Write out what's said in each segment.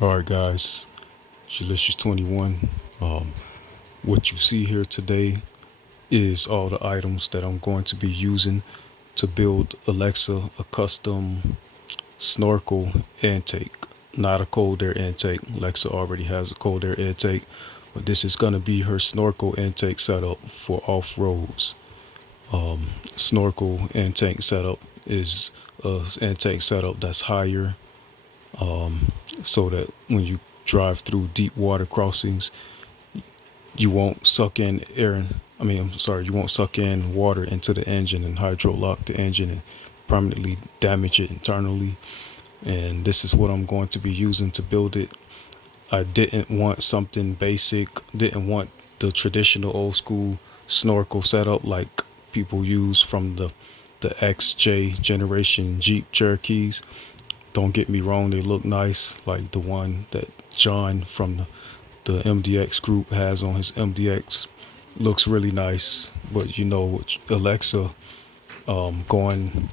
All right, guys, Delicious 21. What you see here today is all the items that I'm going to be using to build Alexa a custom snorkel intake, not a cold air intake. Alexa already has a cold air intake, but this is going to be her snorkel intake setup for off roads. Snorkel intake setup is a intake setup that's higher, so that when you drive through deep water crossings, you won't suck in air. I'm sorry, you won't suck in water into the engine and hydrolock the engine and permanently damage it internally. And this is what I'm going to be using to build it. I didn't want something basic, didn't want the traditional old school snorkel setup like people use from the XJ generation Jeep Cherokees. Don't get me wrong, they look nice, like the one that John from the MDX group has on his MDX. Looks really nice, but with Alexa going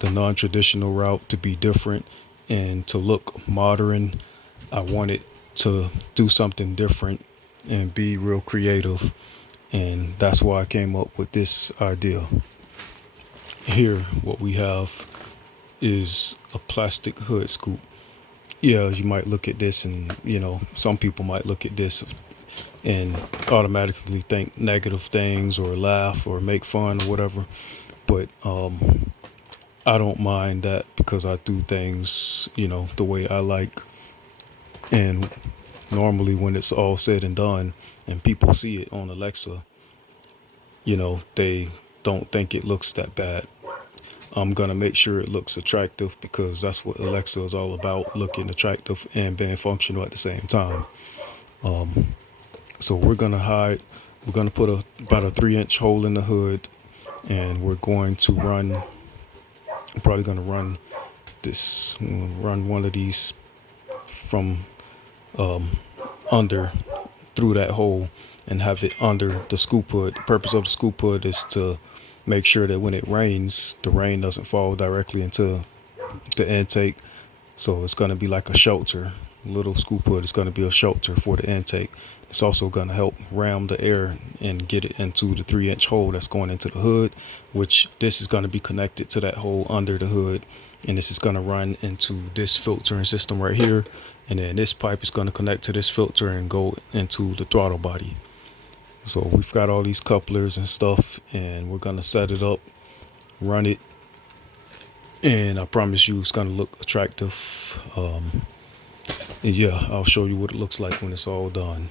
the non-traditional route to be different and to look modern, I wanted to do something different and be real creative, and that's why I came up with this idea. Here, what we have is a plastic hood scoop. Yeah, you might look at this and, some people might look at this and automatically think negative things or laugh or make fun or whatever. But I don't mind that because I do things, the way I like. And normally, when it's all said and done and people see it on Alexa, they don't think it looks that bad. I'm going to make sure it looks attractive because that's what Alexa is all about, looking attractive and being functional at the same time. So we're going to put about a 3-inch hole in the hood, and we're going to run, I'm probably going to run one of these from under through that hole and have it under the scoop hood. The purpose of the scoop hood is to make sure that when it rains, the rain doesn't fall directly into the intake. So it's going to be like a shelter. Little scoop hood is going to be a shelter for the intake. It's also going to help ram the air and get it into the 3-inch hole that's going into the hood, which this is going to be connected to that hole under the hood. And this is going to run into this filtering system right here. And then this pipe is going to connect to this filter and go into the throttle body. So we've got all these couplers and stuff, and we're going to set it up, run it, and I promise you it's going to look attractive. And yeah, I'll show you what it looks like when it's all done.